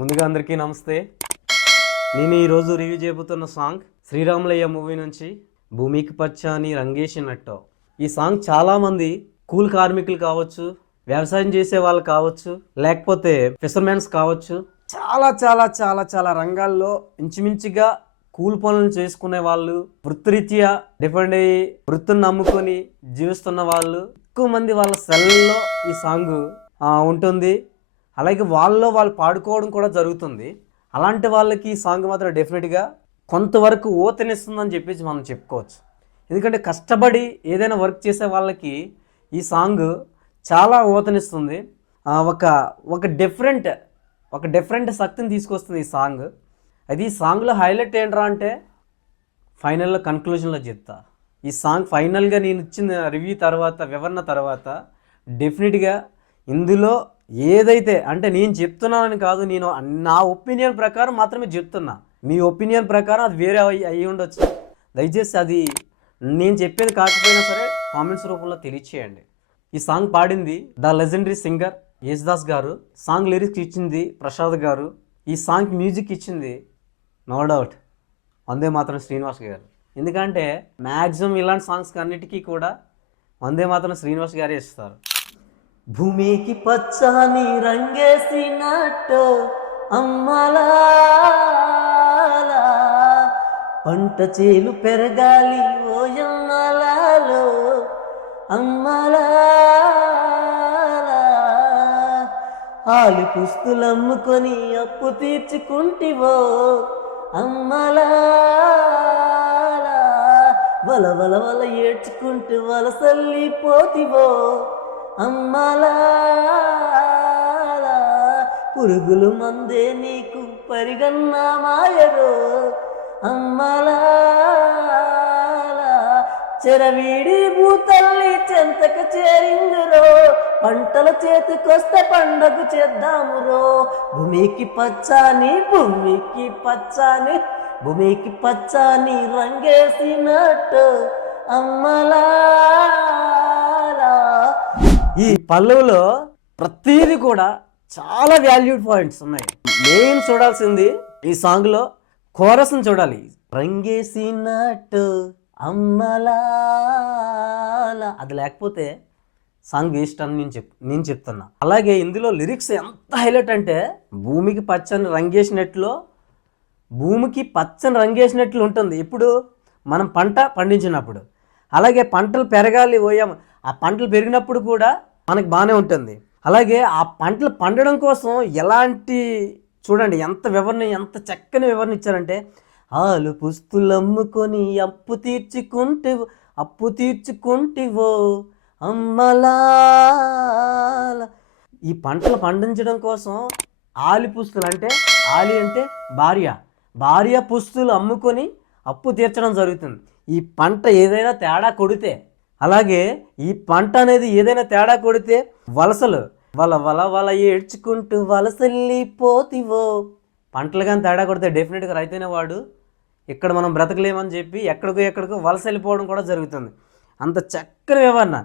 ముందుగా అందరికీ నమస్తే. నేను ఈరోజు రివ్యూ చేయబోతున్న సాంగ్ శ్రీరాములయ్య మూవీ నుంచి భూమికి పచ్చని రంగేసినట్టు. ఈ సాంగ్ చాలామంది కూల్ కార్మికులు కావచ్చు, వ్యవసాయం చేసే వాళ్ళు కావచ్చు, లేకపోతే ఫిషర్మెన్స్ కావచ్చు, చాలా చాలా చాలా చాలా రంగాల్లో ఇంచుమించుగా కూల్ పనులు చేసుకునే వాళ్ళు, వృత్తిరీత్యా డిపెండ్ అయ్యి వృత్తిని నమ్ముకొని జీవిస్తున్న వాళ్ళు ఎక్కువ మంది వాళ్ళ సెల్లో ఈ సాంగ్ ఉంటుంది. అలాగే వాళ్ళు పాడుకోవడం కూడా జరుగుతుంది. అలాంటి వాళ్ళకి ఈ సాంగ్ మాత్రం డెఫినెట్గా కొంతవరకు ఊతనిస్తుందని చెప్పేసి మనం చెప్పుకోవచ్చు. ఎందుకంటే కష్టపడి ఏదైనా వర్క్ చేసే వాళ్ళకి ఈ సాంగ్ చాలా ఊతనిస్తుంది. ఒక డిఫరెంట్ శక్తిని తీసుకొస్తుంది ఈ సాంగ్. అది ఈ సాంగ్లో హైలైట్ ఏంట్రా అంటే ఫైనల్లో కన్క్లూజన్లో చెప్తా. ఈ సాంగ్ ఫైనల్గా నేను ఇచ్చిన రివ్యూ తర్వాత, వివరణ తర్వాత డెఫినెట్గా ఇందులో ఏదైతే అంటే నేను చెప్తున్నానని కాదు, నేను నా ఒపీనియన్ ప్రకారం మాత్రమే చెప్తున్నా. మీ ఒపీనియన్ ప్రకారం అది వేరే అయ్యి ఉండొచ్చు. దయచేసి అది నేను చెప్పేది కాకపోయినా సరే కామెంట్స్ రూపంలో తెలియచేయండి. ఈ సాంగ్ పాడింది ద లెజెండరీ సింగర్ యేసుదాస్ గారు. సాంగ్ లిరిక్స్ ఇచ్చింది ప్రసాద్ గారు. ఈ సాంగ్ మ్యూజిక్ ఇచ్చింది నో డౌట్ వందే మాత్రం శ్రీనివాస్ గారు. ఎందుకంటే మ్యాక్సిమం ఇలాంటి సాంగ్స్ అన్నిటికీ కూడా వందే మాత్రం శ్రీనివాస్ గారే ఇస్తారు. భూమికి పచ్చని రంగేసినట్టు అమ్మలా పంట చేలు పెరగాలి ఓయమ్మలాలో అమ్మలా ఆలు పుస్తులమ్ముకొని అప్పు తీర్చుకుంటివో అమ్మలా వల వల వల ఏడ్చుకుంటూ వలసల్లిపోతివో అమ్మలా పురుగులు మందే నీకు పరిగన్న మాయరో అమ్మలా చెరవీడి భూతల్లి చెంతక చేరిందురో పంటల చేతికొస్తే పండగ చేద్దామురో భూమికి పచ్చని రంగేసినట్టు అమ్మలా. ఈ పల్లవులో ప్రతిదీ కూడా చాలా వాల్యూడ్ పాయింట్స్ ఉన్నాయి. మెయిన్ చూడాల్సింది ఈ సాంగ్లో కోరస్ని చూడాలి. రంగేసినట్టు అమ్మలా, అది లేకపోతే సాంగ్ వేస్ట్ అని నేను చెప్తున్నా. అలాగే ఇందులో లిరిక్స్ ఎంత హైలైట్ అంటే భూమికి పచ్చని రంగేసినట్లు ఉంటుంది ఇప్పుడు మనం పంట పండించినప్పుడు. అలాగే పంటలు పెరగాలి ఆ పంటలు పెరిగినప్పుడు కూడా మనకు బాగానే ఉంటుంది. అలాగే ఆ పంటలు పండడం కోసం చూడండి ఎంత చక్కని వివరణ ఇచ్చారంటే ఆలు పుస్తులు అమ్ముకొని అప్పు తీర్చుకుంటివో అమ్మలా. ఈ పంటలు పండించడం కోసం ఆలి అంటే భార్య పుస్తులు అమ్ముకొని అప్పు తీర్చడం జరుగుతుంది. ఈ పంట ఏదైనా తేడా కొడితే, అలాగే ఈ పంట అనేది ఏదైనా తేడా కొడితే వలసలు వల ఏడ్చుకుంటూ వలసల్లిపోతివో. పంటలు కానీ తేడా కొడితే డెఫినెట్గా రైతైన వాడు ఇక్కడ మనం బ్రతకలేమని చెప్పి ఎక్కడికో వలస వెళ్ళిపోవడం కూడా జరుగుతుంది. అంత చక్కని వివరణ.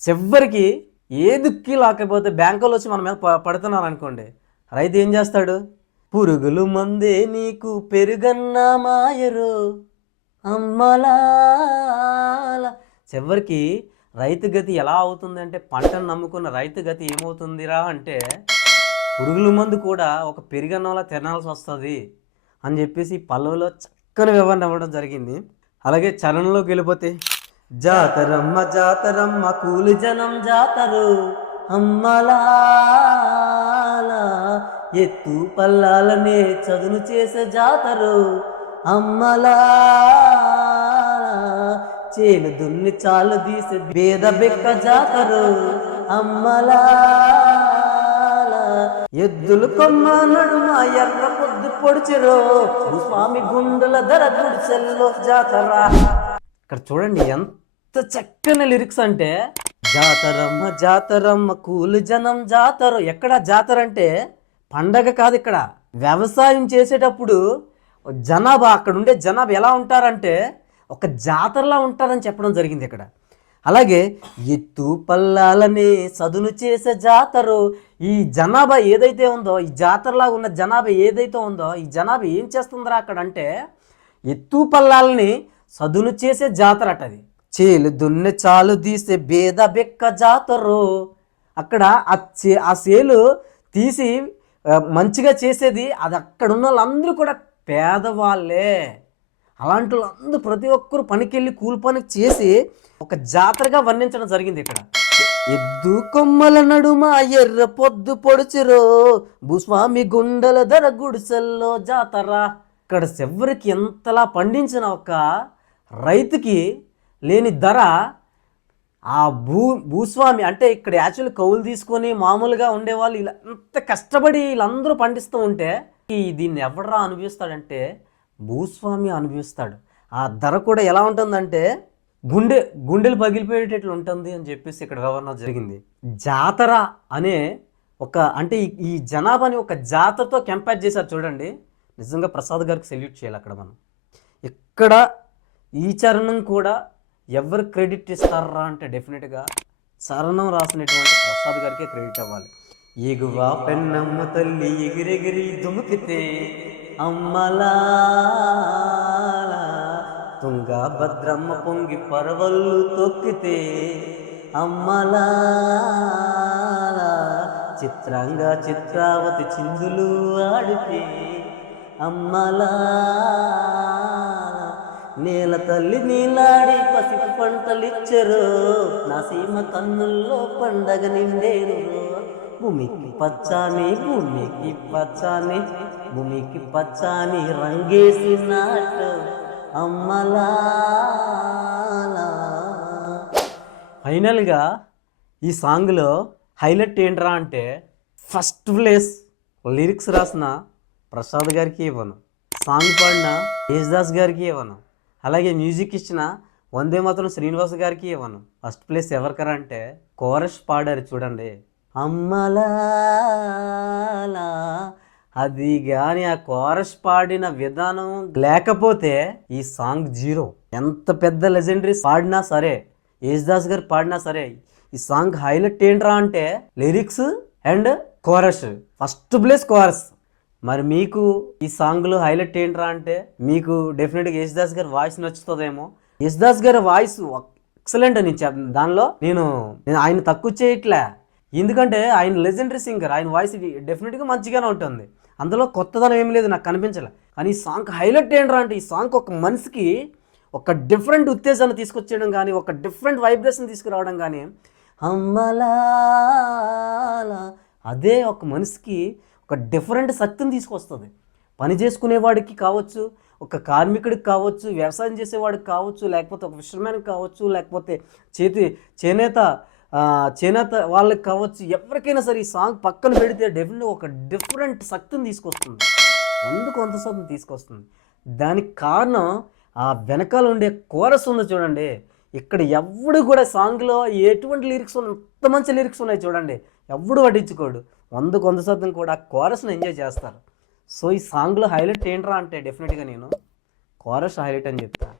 చివరికి ఏ దుక్కి లాకపోతే బ్యాంకులు వచ్చి మన మీద పడుతున్నారు అనుకోండి, రైతు ఏం చేస్తాడు? పురుగులు మందే నీకు పెరుగన్న మాయరు అమ్మలా. చివరికి రైతు గతి ఎలా అవుతుందంటే, పంటను నమ్ముకున్న రైతు గతి ఏమవుతుందిరా అంటే పురుగుల మందు కూడా ఒక పెరుగన్నంలా తినాల్సి వస్తుంది అని చెప్పేసి పల్లవులో చక్కని వివరణ ఇవ్వడం జరిగింది. అలాగే చరణంలోకి వెళ్ళిపోతే జాతరమ్మ కూలి జనం జాతరు అమ్మలా, ఎత్తు పల్లాలనే చదును చేసే జాతరు అమ్మలా, చేను దున్ని చాలు తీసే భేద బెక్క జాతరు అమ్మలా, ఎద్దులు కొమ్మ నడుమ ఎర్ర పొద్దు పొడిచెరో స్వామి గుండెల ధర గుడిసెల్లో జాతర. ఇక్కడ చూడండి ఎంత చక్కని లిరిక్స్ అంటే జాతరమ్మ కూలి జనం జాతర. ఎక్కడ జాతర అంటే పండగ కాదు, ఇక్కడ వ్యవసాయం చేసేటప్పుడు అక్కడ ఉండే జనాభా ఎలా ఉంటారంటే ఒక జాతరలా ఉంటారని చెప్పడం జరిగింది ఇక్కడ. అలాగే ఎత్తు పల్లాలని సదును చేసే జాతరు. ఈ జనాభా ఏదైతే ఉందో, ఈ జాతరలాగా ఉన్న జనాభా ఏదైతే ఉందో, ఈ జనాభా ఏం చేస్తుందిరా అక్కడ అంటే ఎత్తు పల్లాలని సదును చేసే జాతర అట అది. చేలు దున్నె చాలు తీసే బేద బెక్క జాతరు. అక్కడ ఆ సేలు తీసి మంచిగా చేసేది అది అక్కడ ఉన్న వాళ్ళందరూ కూడా పేదవాళ్ళే. అలాంటి వాళ్ళందరూ ప్రతి ఒక్కరు పనికెళ్ళి కూలి పని చేసి ఒక జాతరగా వర్ణించడం జరిగింది ఇక్కడ. ఎద్దు కొమ్మల నడుమ ఎర్ర పొద్దు పొడుచురో భూస్వామి గుండెల ధర గుడిసెల్లో జాతర. ఇక్కడ చివరికి ఎంతలా పండించిన ఒక రైతుకి లేని ధర ఆ భూస్వామి అంటే ఇక్కడ యాక్చువల్లీ కౌలు తీసుకొని మామూలుగా ఉండేవాళ్ళు ఇలా ఎంత కష్టపడి వీళ్ళందరూ పండిస్తూ ఉంటే దీన్ని ఎవడరా అనుభవిస్తాడంటే భూస్వామి అనుభవిస్తాడు. ఆ ధర కూడా ఎలా ఉంటుందంటే గుండెలు పగిలిపోయేటట్లు ఉంటుంది అని చెప్పేసి ఇక్కడ వివరణ జరిగింది. జాతర అనే అంటే ఈ జనాభాని ఒక జాతరతో కంపేర్ చేశారు చూడండి. నిజంగా ప్రసాద్ గారికి సెల్యూట్ చేయాలి. అక్కడ మనం ఇక్కడ ఈ చరణం కూడా ఎవరు క్రెడిట్ ఇస్తారా అంటే డెఫినెట్గా చరణం రాసినటువంటి ప్రసాద్ గారికే క్రెడిట్ అవ్వాలి. ఎగువ పెన్నమ్మ తల్లి ఎగిరెగిరి దుముకితే అమ్మలా తుంగా భద్రమ్మ పొంగి పరవళ్ళు తొక్కితే అమ్మలా చిత్రంగా చిత్రావతి చిందులు ఆడితే అమ్మలా నేల తల్లి నీలాడి పసిపు పంటలిచ్చరు నా సీమ కన్నుల్లో పండగ నిండేరు. భూమికి పచ్చాని భూమికి పచ్చాని భూమికి పచ్చాని రంగేసినట్టు అమ్మలా. ఫైనల్గా ఈ సాంగ్లో హైలైట్ ఏంట్రా అంటే ఫస్ట్ ప్లేస్ లిరిక్స్ రాసిన ప్రసాద్ గారికి ఇవ్వను, సాంగ్ పాడిన యేసుదాస్ గారికి ఇవ్వను, అలాగే మ్యూజిక్ ఇచ్చిన వందే మాతరం శ్రీనివాస్ గారికి ఇవ్వను. ఫస్ట్ ప్లేస్ ఎవరికరా అంటే కోరస్ పాడారు చూడండి అమ్మలా. అది కానీ ఆ కోరస్ పాడిన విధానం లేకపోతే ఈ సాంగ్ జీరో. ఎంత పెద్ద లెజెండరీ పాడినా సరే, యేసుదాస్ గారు పాడినా సరే, ఈ సాంగ్ హైలైట్ ఏంట్రా అంటే lyrics and chorus. First place chorus. మరి మీకు ఈ సాంగ్లో హైలైట్ ఏంట్రా అంటే మీకు డెఫినెట్గా యేసుదాస్ గారి వాయిస్ నచ్చుతుందేమో. యేసుదాస్ గారి వాయిస్ ఎక్సలెంట్ అని దానిలో నేను ఆయన తక్కువ చేయట్లే, ఎందుకంటే ఆయన లెజెండరీ సింగర్. ఆయన వాయిస్ డెఫినెట్గా మంచిగానే ఉంటుంది, అందులో కొత్తదనం ఏం లేదు నాకు కనిపించలే. కానీ ఈ సాంగ్ హైలైట్ ఏంట్రా అంటే ఈ సాంగ్ ఒక మనిషికి ఒక డిఫరెంట్ ఉత్తేజాన్ని తీసుకొచ్చేయడం కానీ, ఒక డిఫరెంట్ వైబ్రేషన్ తీసుకురావడం కానీ అమ్మలా అదే ఒక మనిషికి ఒక డిఫరెంట్ శక్తిని తీసుకొస్తుంది. పని చేసుకునేవాడికి కావచ్చు, ఒక కార్మికుడికి కావచ్చు, వ్యవసాయం చేసేవాడికి కావచ్చు, లేకపోతే ఒక ఫిషర్మ్యాన్కి కావచ్చు, లేకపోతే చేనేత వాళ్ళకి కావచ్చు, ఎవరికైనా సరే ఈ సాంగ్ పక్కన పెడితే డెఫినెట్గా ఒక డిఫరెంట్ శక్తిని తీసుకొస్తుంది, కొంత శాతం తీసుకొస్తుంది. దానికి కారణం ఆ వెనకాల ఉండే కోరస్ ఉంది చూడండి. ఇక్కడ ఎవడు కూడా సాంగ్లో ఎటువంటి లిరిక్స్ ఉన్నాయి, ఎంత మంచి లిరిక్స్ ఉన్నాయి చూడండి, ఎవడు పట్టించుకోడు. 100% కూడా కోరస్ని ఎంజాయ్ చేస్తారు. సో ఈ సాంగ్లో హైలైట్ ఏంట్రా అంటే డెఫినెట్గా నేను కోరస్ హైలైట్ అని చెప్తాను.